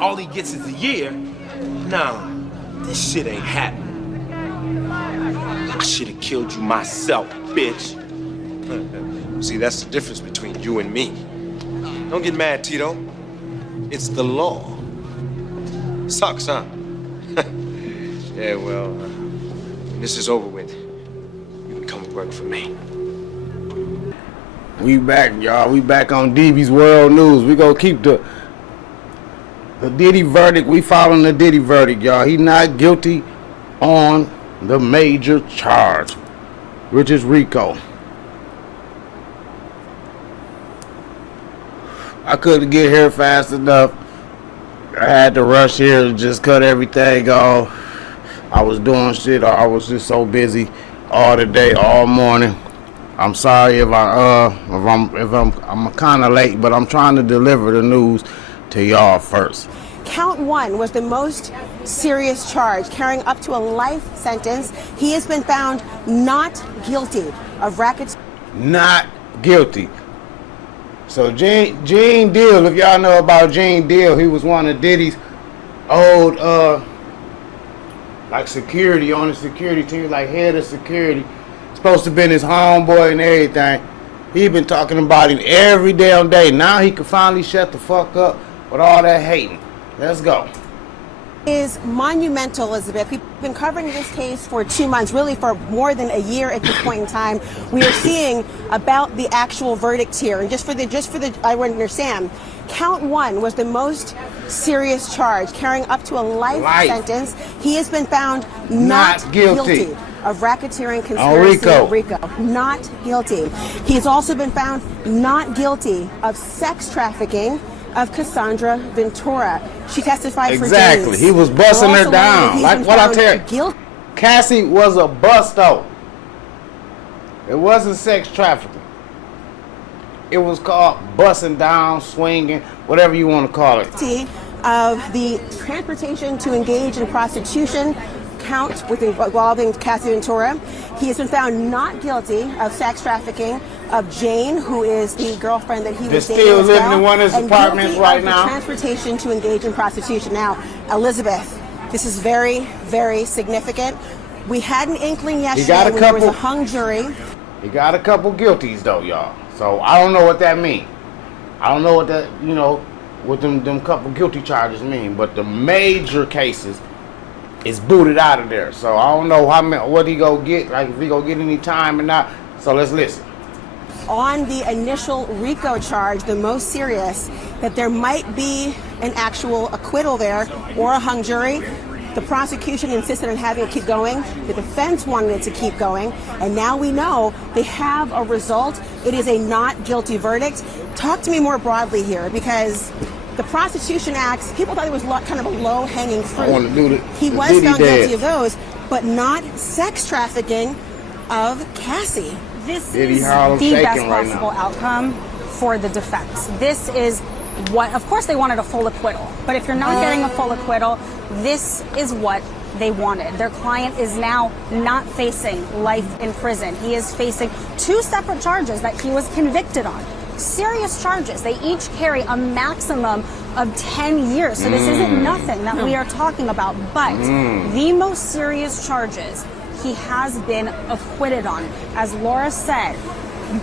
All he gets is a year. Nah, this shit ain't happening. I should have killed you myself, bitch. See, that's the difference between you and me. Don't get mad, Tito. It's the law. Sucks, huh? Yeah, well, when this is over with, you can come work for me. We back, y'all. We back on DB's World News. We gonna keep the Diddy verdict. We following the Diddy verdict, y'all. He not guilty on the major charge, which is RICO. I couldn't get here fast enough. I had to rush here and just cut everything off. I was doing shit. I was just so busy all the day, all morning. I'm sorry if I'm kind of late, but I'm trying to deliver the news to y'all first. Count one was the most serious charge, carrying up to a life sentence. He has been found not guilty of racketeering. Not guilty. So Gene Deal, if y'all know about Gene Deal, he was one of Diddy's old like security, on the security team, like head of security. Supposed to been his homeboy and everything. He been talking about him every damn day. Now he can finally shut the fuck up with all that hating. Let's go. Is monumental, Elizabeth. We've been covering this case for 2 months, really for more than a year at this point in time. We are seeing about the actual verdict here, and just for the I want to understand. Count one was the most serious charge, carrying up to a life sentence. He has been found not guilty of racketeering, conspiracy, RICO. Not guilty. He's also been found not guilty of sex trafficking of Cassandra Ventura. She testified for days. He was busting her down. Like what I tell you, Cassie was a bust though. It wasn't sex trafficking. It was called busting down, swinging, whatever you want to call it. Of the transportation to engage in prostitution count involving Cassie Ventura. He has been found not guilty of sex trafficking of Jane, who is the girlfriend that he was dating, still living in one of his apartments right now. Transportation to engage in prostitution. Now, Elizabeth, this is very, very significant. We had an inkling yesterday when there was a hung jury. He got a couple guilties though, y'all. So I don't know what that means. I don't know what that, what them couple guilty charges mean. But the major cases is booted out of there. So I don't know what he go get, like if he go get any time or not. So let's listen. On the initial RICO charge, the most serious, that there might be an actual acquittal there or a hung jury. The prosecution insisted on having it keep going. The defense wanted it to keep going. And now we know they have a result. It is a not guilty verdict. Talk to me more broadly here, because the Prostitution Acts, people thought it was kind of a low-hanging fruit. He was found guilty of those, but not sex trafficking of Cassie. This is the best possible outcome for the defense. This is what, of course they wanted a full acquittal, but if you're not getting a full acquittal, this is what they wanted. Their client is now not facing life in prison. He is facing 2 separate charges that he was convicted on. Serious charges. They each carry a maximum of 10 years. So this isn't nothing that we are talking about, but the most serious charges he has been acquitted on. As Laura said,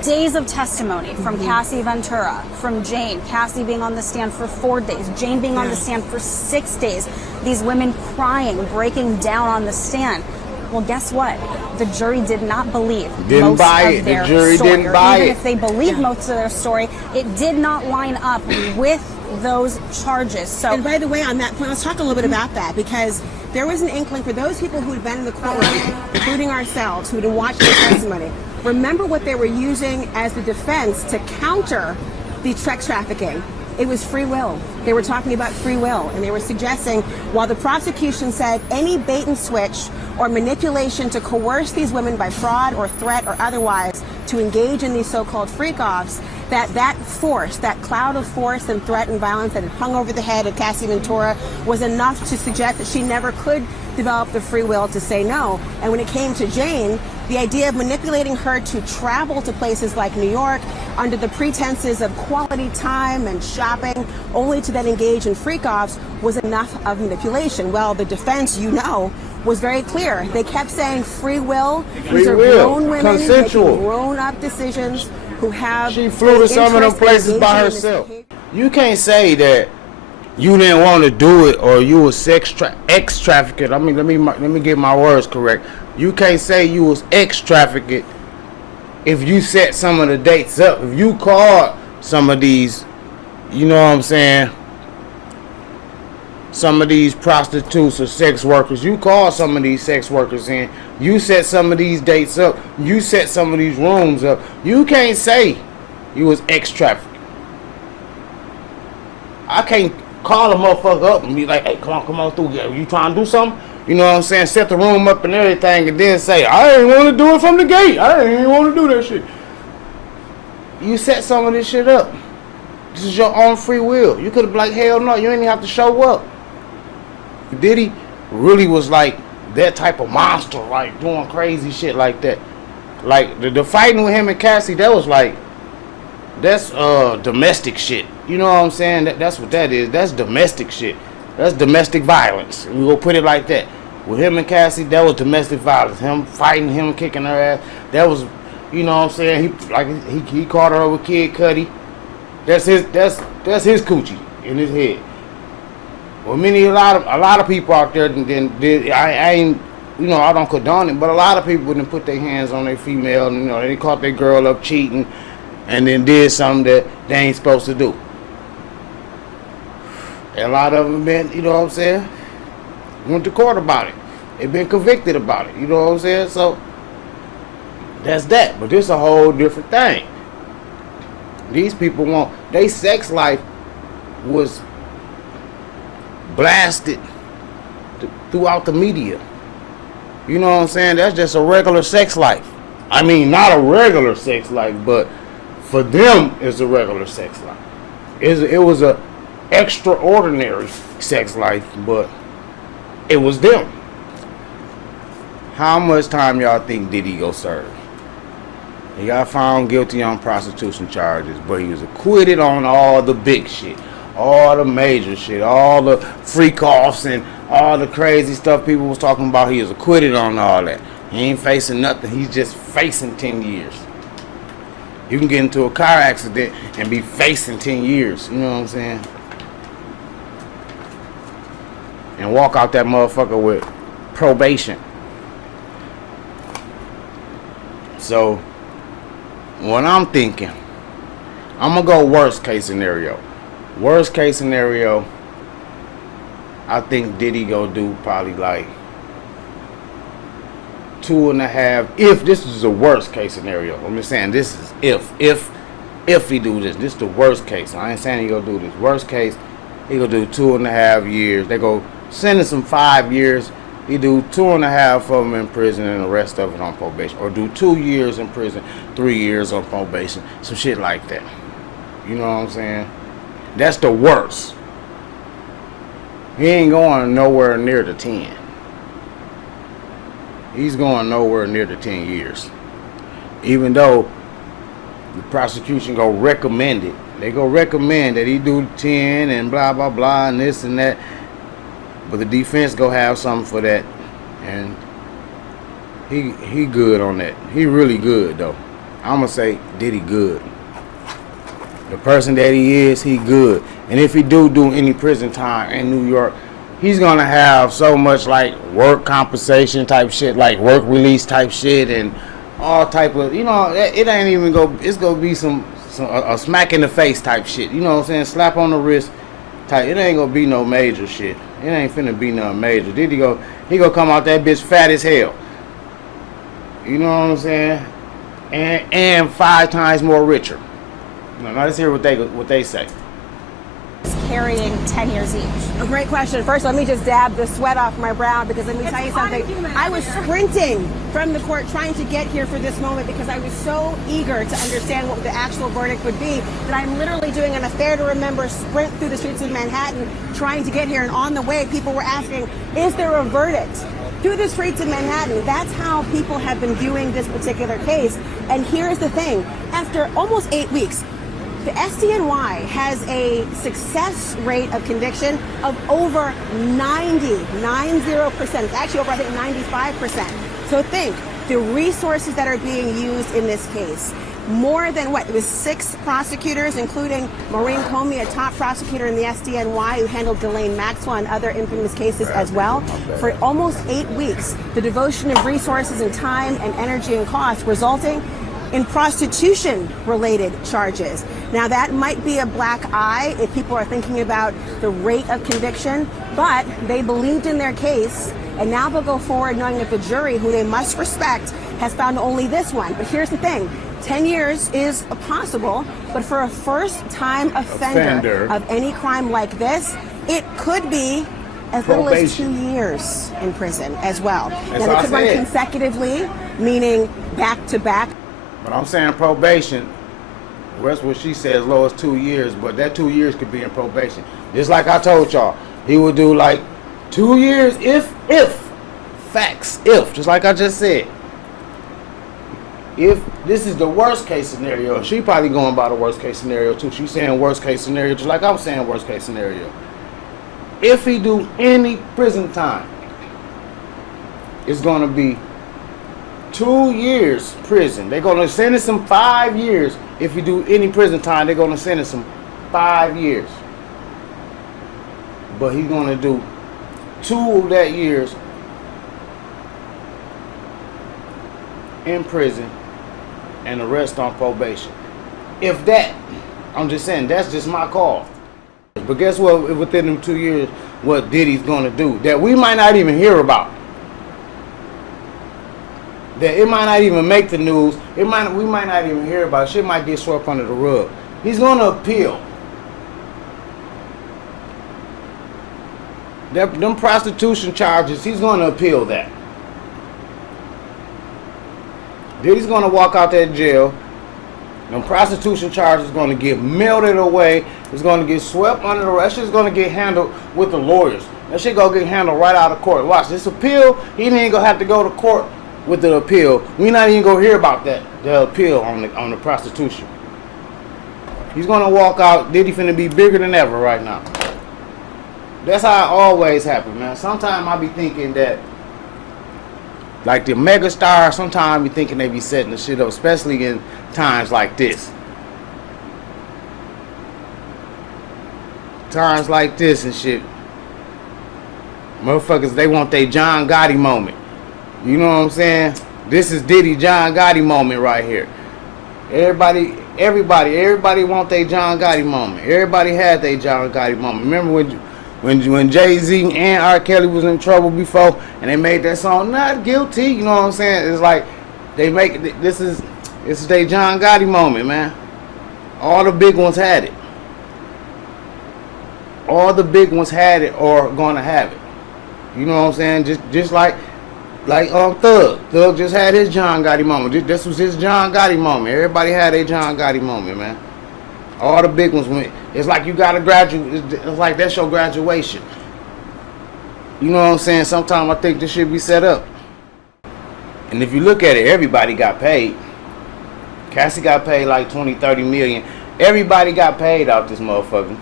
days of testimony from Cassie Ventura, from Jane, Cassie being on the stand for 4 days, Jane being on the stand for 6 days, these women crying, breaking down on the stand. Well, guess what? The jury did not believe most of their story. Even if they believed most of their story, it did not line up with those charges. So, and by the way, on that point, let's talk a little bit about that, because there was an inkling for those people who had been in the courtroom, including ourselves, who had watched the testimony. Remember what they were using as the defense to counter the sex trafficking. It was free will. They were talking about free will, and they were suggesting, while the prosecution said any bait and switch or manipulation to coerce these women by fraud or threat or otherwise to engage in these so-called freak-offs, that force, that cloud of force and threat and violence that had hung over the head of Cassie Ventura was enough to suggest that she never could develop the free will to say no. And when it came to Jane, The idea of manipulating her to travel to places like New York under the pretenses of quality time and shopping, only to then engage in freak-offs, was enough of manipulation. Well, the defense, was very clear. They kept saying free will. These are grown women consensual, making grown-up decisions who have. She flew to some of them places by herself. You can't say that you didn't want to do it or you was ex-trafficked. I mean, let me get my words correct. You can't say you was ex-trafficked if you set some of the dates up. If you called some of these, you know what I'm saying, some of these prostitutes or sex workers, you called some of these sex workers in, you set some of these dates up, you set some of these rooms up. You can't say you was ex-trafficked. I can't call a motherfucker up and be like, hey, come on through. You trying to do something? You know what I'm saying? Set the room up and everything, and then say, I ain't want to do it from the gate. I ain't want to do that shit. You set some of this shit up. This is your own free will. You could have been like, hell no, you ain't even have to show up. Diddy really was like that type of monster, like doing crazy shit like that. Like the fighting with him and Cassie, that was like, that's domestic shit. You know what I'm saying? That's what that is. That's domestic shit. That's domestic violence. We will put it like that. With him and Cassie, that was domestic violence. Him fighting, him kicking her ass. That was, you know what I'm saying? He caught her with Kid Cudi. That's his coochie in his head. Well, a lot of people out there did. I ain't, you know, I don't condone it, but a lot of people didn't put their hands on their female. You know, they caught their girl up cheating, and then did something that they ain't supposed to do. And a lot of them been, you know what I'm saying, went to court about it. They been convicted about it. You know what I'm saying? So that's that. But this a whole different thing. These people their sex life was blasted throughout the media. You know what I'm saying? That's just a regular sex life. I mean, not a regular sex life, but for them, it's a regular sex life. It was a extraordinary sex life, but it was them. How much time y'all think Diddy go serve? He got found guilty on prostitution charges, but he was acquitted on all the big shit, all the major shit, all the freak-offs and all the crazy stuff people was talking about. He was acquitted on all that. He ain't facing nothing. He's just facing 10 years. You can get into a car accident and be facing 10 years. You know what I'm saying? And walk out that motherfucker with probation. So, what I'm thinking, I'm going to go worst case scenario. Worst case scenario, I think Diddy go do probably like 2.5. If this is the worst case scenario, I'm just saying this is if he do this. This is the worst case. I ain't saying he gonna do this. Worst case, he gonna do 2.5 years. They go sentence him 5 years. He do 2.5 of them in prison and the rest of it on probation, or do 2 years in prison, 3 years on probation, some shit like that. You know what I'm saying? That's the worst. He ain't going nowhere near the 10. He's going nowhere near the 10 years. Even though the prosecution go recommend it. They go recommend that he do 10 and blah, blah, blah, and this and that. But the defense go have something for that. And he good on that. He really good, though. I'm going to say, Diddy good. The person that he is, he good. And if he do any prison time in New York, he's going to have so much like work compensation type shit, like work release type shit, and all type of, you know, it ain't even it's going to be a smack in the face type shit. You know what I'm saying? Slap on the wrist type. It ain't going to be no major shit. It ain't finna be no major. He go come out that bitch fat as hell. You know what I'm saying? And 5 times more richer. Now let's hear what they say. Carrying 10 years each. A great question. First, let me just dab the sweat off my brow, because let me tell you something. I was sprinting from the court trying to get here for this moment because I was so eager to understand what the actual verdict would be that I'm literally doing an affair to remember sprint through the streets of Manhattan trying to get here. And on the way, people were asking, is there a verdict? through the streets of Manhattan. That's how people have been viewing this particular case. And here's the thing. After almost 8 weeks, the SDNY has a success rate of conviction of over 90%. It's actually over, I think, 95%. So think, the resources that are being used in this case. More than what? It was 6 prosecutors, including Maureen Comey, a top prosecutor in the SDNY who handled Ghislaine Maxwell and other infamous cases as well. For almost 8 weeks, the devotion of resources and time and energy and cost resulting in prostitution-related charges. Now, that might be a black eye if people are thinking about the rate of conviction, but they believed in their case, and now they'll go forward knowing that the jury, who they must respect, has found only this one. But here's the thing. 10 years is possible, but for a first-time offender of any crime like this, it could be as little as 2 years in prison as well. And it could run consecutively, meaning back-to-back. But I'm saying probation, that's what she said, as low as 2 years, but that 2 years could be in probation. Just like I told y'all, he would do like 2 years if, facts, if, just like I just said. If this is the worst case scenario, she probably going by the worst case scenario too. She's saying worst case scenario, just like I'm saying worst case scenario. If he do any prison time, it's going to be 2 years prison. They're going to sentence him 5 years. If he do any prison time, they're going to sentence him 5 years. But he's going to do 2 of that years in prison and the rest on probation. If that, I'm just saying, that's just my call. But guess what, within them 2 years, what Diddy's gonna do that we might not even hear about, that it might not even make the news, we might not even hear about, shit might get swept under the rug. He's gonna appeal. Them prostitution charges, he's gonna appeal that. Diddy's gonna walk out that jail. Them prostitution charges gonna get melted away. It's gonna get swept under the rug. That shit's gonna get handled with the lawyers. That shit gonna get handled right out of court. Watch this appeal. He ain't gonna have to go to court with the appeal. We not even gonna hear about that. The appeal on the prostitution. He's gonna walk out. Diddy finna be bigger than ever right now. That's how it always happens, man. Sometimes I be thinking that, like the mega stars, sometimes I be thinking they be setting the shit up, especially in times like this. Times like this and shit. Motherfuckers, they want their John Gotti moment. You know what I'm saying? This is Diddy John Gotti moment right here. Everybody want their John Gotti moment. Everybody had their John Gotti moment. Remember when Jay-Z and R. Kelly was in trouble before, and they made that song "Not Guilty"? You know what I'm saying? It's like they make it. This is their John Gotti moment, man. All the big ones had it. All the big ones had it or gonna have it. You know what I'm saying? Just like Thug. Thug just had his John Gotti moment. This was his John Gotti moment. Everybody had a John Gotti moment, man. All the big ones went. It's like you gotta graduate. It's like that's your graduation. You know what I'm saying? Sometimes I think this should be set up. And if you look at it, everybody got paid. Cassie got paid like 20, 30 million. Everybody got paid out this motherfucker.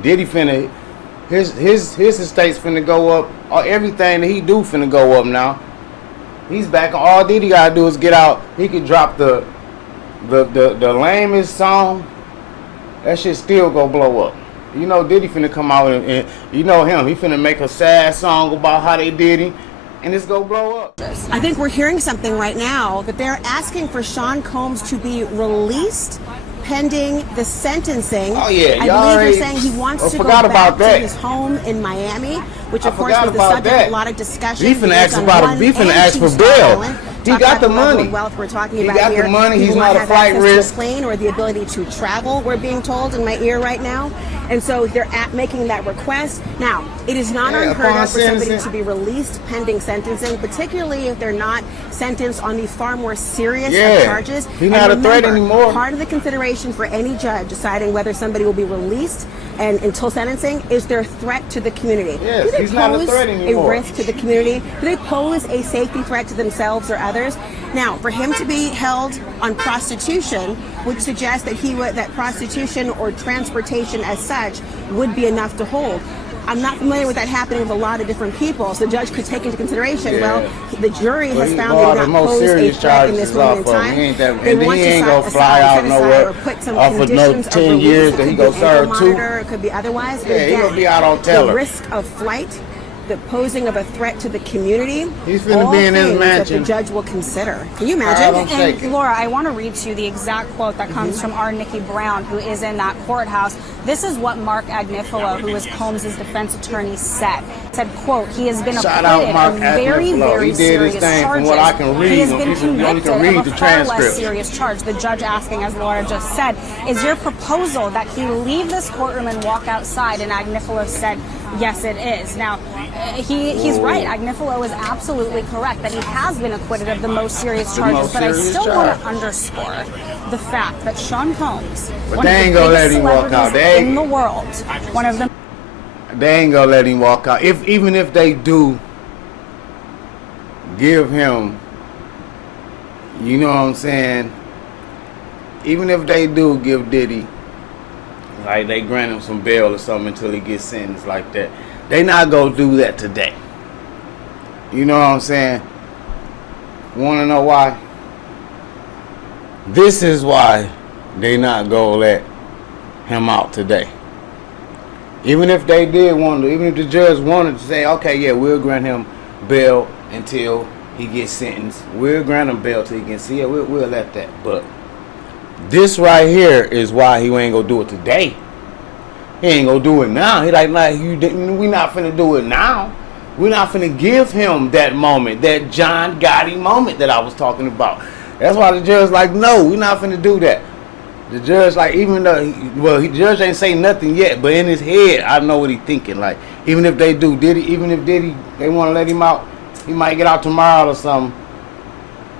Diddy finna, his estate's finna go up. Everything that he do finna go up now. He's back. All Diddy gotta do is get out. He could drop the lamest song. That shit still go blow up. You know Diddy finna come out and you know him. He finna make a sad song about how they did him, and it's gonna blow up. I think we're hearing something right now that they're asking for Sean Combs to be released pending the sentencing. Oh yeah, I believe they're saying he wants to go back to his home in Miami, which of course was the subject of a lot of discussion. He finna ask for bail. He got the money. Wealth we're talking He about got here. the money. He He's will not a have flight access risk. to a plane or the ability to travel. We're being told in my ear right now, and so they're making that request. Now, it is not unheard of for somebody to be released pending sentencing, particularly if they're not sentenced on the far more serious of charges. He's not a threat anymore. Part of the consideration for any judge deciding whether somebody will be released and until sentencing is their threat to the community. Yes, do they he's not a threat anymore. a risk to the community? Do they pose a safety threat to themselves or others? Now, for him to be held on prostitution would suggest that that prostitution or transportation as such would be enough to hold. I'm not familiar with that happening with a lot of different people, so the judge could take into consideration, well, the jury has found they did not pose a threat in this moment in time. They want to go fly out nowhere or put some for no conditions 10 years that he go serve 2. It could be otherwise. But Yeah, again, he gonna be out on teller. The risk of flight, the posing of a threat to the community, he's finna be in his things mansion. that the judge will consider. Can you imagine? And Laura, I want to read to you the exact quote that comes from our Nikki Brown, who is in that courthouse. This is what Mark Agnifilo, who is Combs' defense attorney, said. Said, quote, he has been acquitted of very, very serious charges. From what I can read, he has been convicted of a far less transcript. serious charge. The judge asking, as Laura just said, is your proposal that he leave this courtroom and walk outside? And Agnifilo said, yes, it is. Now, he's right. Agnifilo is absolutely correct that he has been acquitted of the most serious charges, but I still want to underscore the fact that Sean Combs, one of the biggest celebrities in the world, one of them. They ain't gonna let him walk out. Even if they do give him, you know what I'm saying? Even if they do give Diddy, like they grant him some bail or something until he gets sentenced like that, they not gonna do that today. You know what I'm saying? Wanna know why? This is why they not gonna let him out today. Even if they did want to, even if the judge wanted to say, okay, yeah, we'll grant him bail until he gets sentenced. We'll grant him bail till he can see it. We'll let that. But this right here is why he ain't gonna do it today. He ain't gonna do it now. He like you didn't. We not finna do it now. We're not finna give him that moment, that John Gotti moment that I was talking about. That's why the judge like, no, we're not finna do that. The judge, like, even though, the judge ain't say nothing yet, but in his head, I know what he thinking. Like, even if they do, even if Diddy, they want to let him out, he might get out tomorrow or something.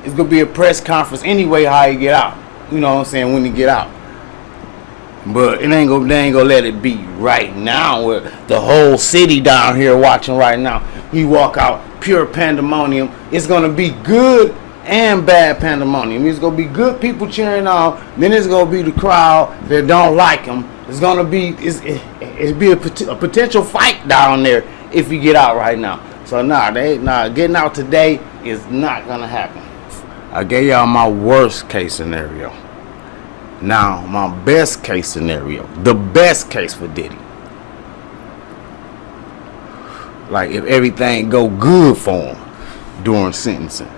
It's going to be a press conference anyway, how he get out. You know what I'm saying, when he get out. But they ain't gonna let it be right now, where the whole city down here watching right now. He walk out, pure pandemonium. It's going to be good and bad pandemonium. It's gonna be good people cheering on. Then it's gonna be the crowd that don't like him. It's gonna be a potential fight down there if you get out right now. So getting out today is not gonna happen. I gave y'all my worst case scenario. Now my best case scenario, the best case for Diddy. Like if everything go good for him during sentencing.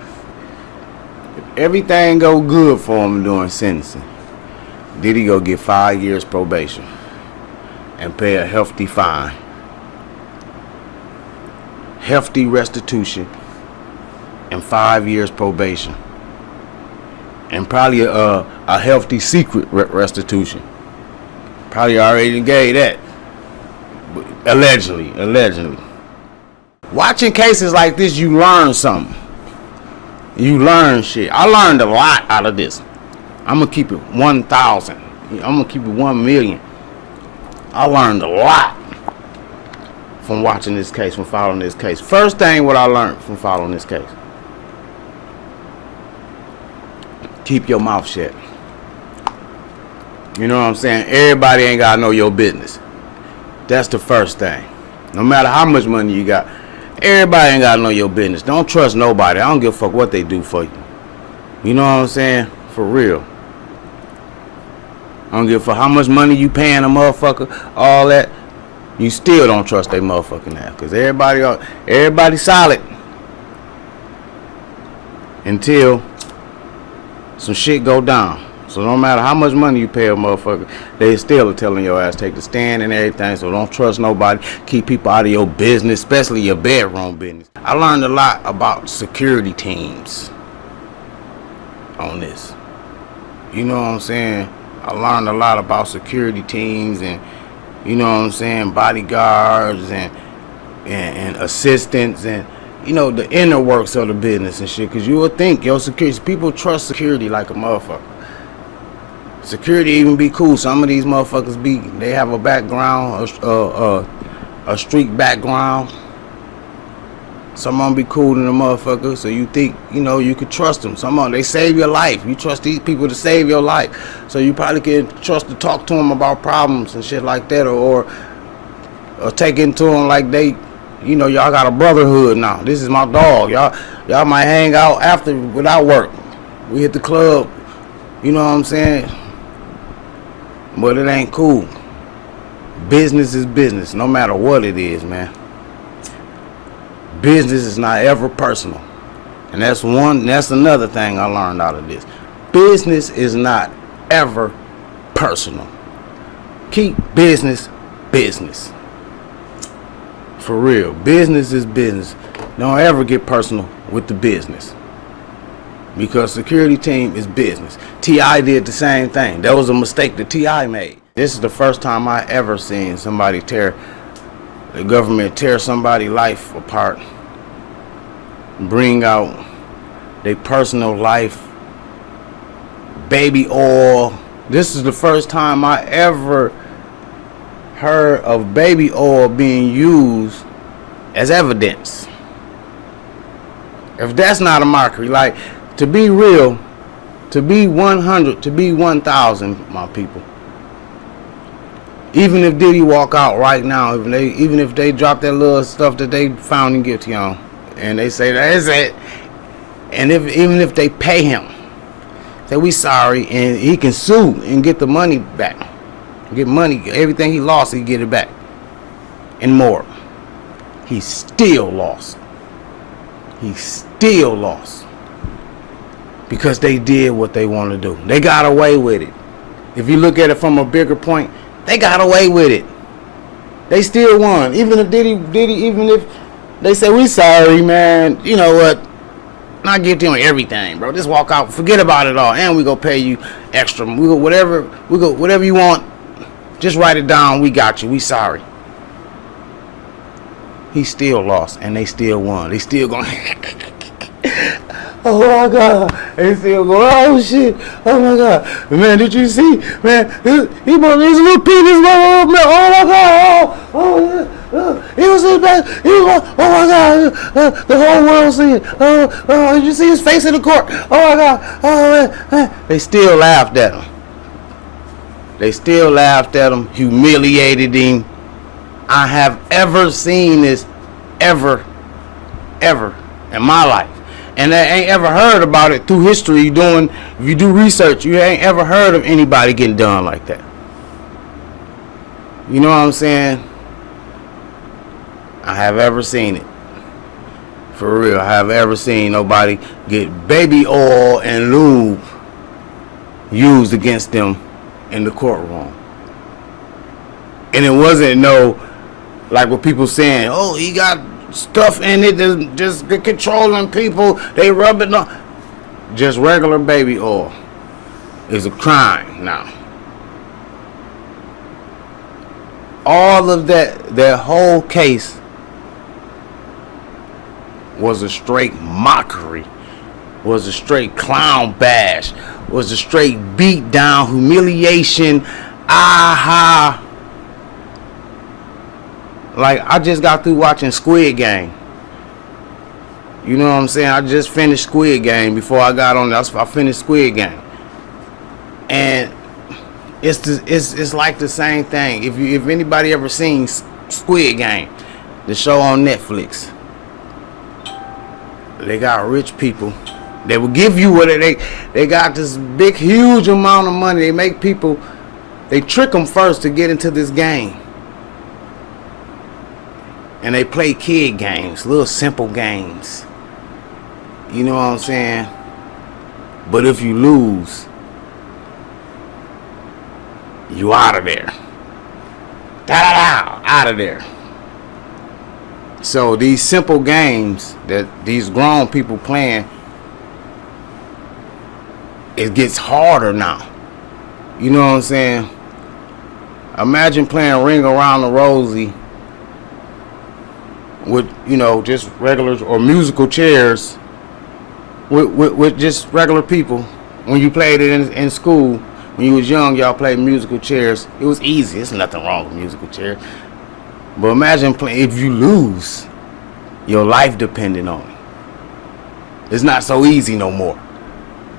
Everything go good for him during sentencing. Diddy go get 5 years probation and pay a hefty fine, hefty restitution, and 5 years probation, and probably a hefty secret restitution. Probably already gave that, allegedly. Watching cases like this, you learn something. You learn shit. I learned a lot out of this. I'm gonna keep it 1,000. I'm gonna keep it 1,000,000. I learned a lot from watching this case, from following this case. First thing what I learned from following this case. Keep your mouth shut. You know what I'm saying? Everybody ain't gotta know your business. That's the first thing. No matter how much money you got, everybody ain't gotta know your business. Don't trust nobody. I don't give a fuck what they do for you. You know what I'm saying? For real. I don't give a fuck how much money you paying a motherfucker, all that. You still don't trust they motherfucking ass. Cause everybody solid. Until some shit go down. So no matter how much money you pay a motherfucker, they still are telling your ass take the stand and everything. So don't trust nobody. Keep people out of your business, especially your bedroom business. I learned a lot about security teams. on this. You know what I'm saying? I learned a lot about security teams and, you know what I'm saying, bodyguards and assistants and, you know, the inner works of the business and shit. Because you would think your security, people trust security like a motherfucker. Security even be cool. Some of these motherfuckers they have a background, a street background. Some of them be cool than a motherfucker, so you think, you know, you could trust them. Some of them, they save your life. You trust these people to save your life. So you probably can trust to talk to them about problems and shit like that, or take into them like they, you know, y'all got a brotherhood now. This is my dog. Y'all might hang out after without work. We hit the club, you know what I'm saying? But it ain't cool. Business is business, no matter what it is, man. Business is not ever personal. And that's another thing I learned out of this. Business is not ever personal. Keep business business. For real. Business is business. Don't ever get personal with the business. Because security team is business. T.I. did the same thing. That was a mistake that T.I. made. This is the first time I ever seen the government tear somebody's life apart, bring out their personal life, baby oil. This is the first time I ever heard of baby oil being used as evidence. If that's not a mockery, like, to be real, to be 100, to be 1,000, my people. Even if Diddy walk out right now, even if they drop that little stuff that they found him guilty on, and they say that's it, and even if they pay him, say we sorry, and he can sue and get the money back, get money, everything he lost, he get it back, and more. He still lost. He still lost because they did what they want to do. They got away with it. If you look at it from a bigger point, they got away with it. They still won. Even if Diddy, even if they say we sorry, man, you know what? Not give them everything, bro. Just walk out, forget about it all, and we go pay you extra. We go whatever you want. Just write it down. We got you. We sorry. He still lost, and they still won. They still going. Oh my God! They still go, oh shit! Oh my God! Man, did you see? Man, he brought his little penis, man! Oh my God! Oh, he was in back. He was, oh my God! The whole world see it. Oh, did you see his face in the court? Oh my God! Oh man! They still laughed at him. They still laughed at him, humiliated him. I have ever seen this, ever in my life. And I ain't ever heard about it through history. If you do research, you ain't ever heard of anybody getting done like that. You know what I'm saying? I have ever seen it. For real, I have ever seen nobody get baby oil and lube used against them in the courtroom. And it wasn't like what people saying, oh, he got stuff in it that's just controlling people, they rub it on. Just regular baby oil is a crime now. All of that whole case was a straight mockery, was a straight clown bash, was a straight beat down, humiliation, aha. Like, I just got through watching Squid Game. You know what I'm saying? I just finished Squid Game before I got on. I finished Squid Game, and it's like the same thing. If anybody ever seen Squid Game, the show on Netflix, they got rich people. They will give you what they got this big, huge amount of money. They make people, they trick them first to get into this game. And they play kid games, little simple games. You know what I'm saying? But if you lose, you out of there. Out of there. So these simple games that these grown people playing, it gets harder now. You know what I'm saying? Imagine playing Ring Around the Rosie with, you know, just regulars or musical chairs with just regular people. When you played it in school, when you was young, y'all played musical chairs. It was easy. There's nothing wrong with musical chairs. But imagine playing, if you lose, your life depending on it. It's not so easy no more.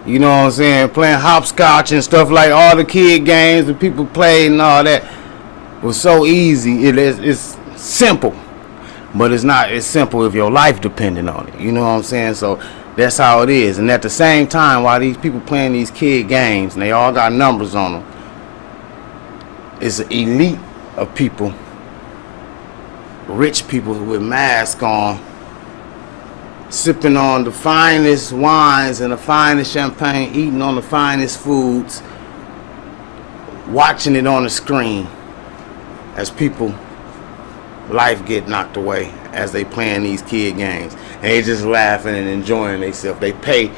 You know what I'm saying? Playing hopscotch and stuff, like all the kid games that people played and all that was so easy. It's simple, but it's not as simple if your life depending on it. You know what I'm saying? So that's how it is. And at the same time, while these people playing these kid games and they all got numbers on them, it's an elite of people, rich people with masks on, sipping on the finest wines and the finest champagne, eating on the finest foods, watching it on the screen as people life get knocked away as they playing these kid games, and they just laughing and enjoying themselves. They pay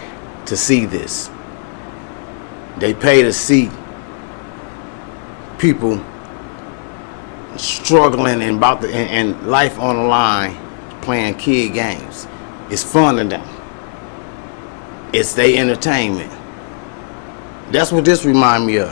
to see this. They pay to see people struggling and and life on the line playing kid games. It's fun to them. It's their entertainment. That's what this remind me of.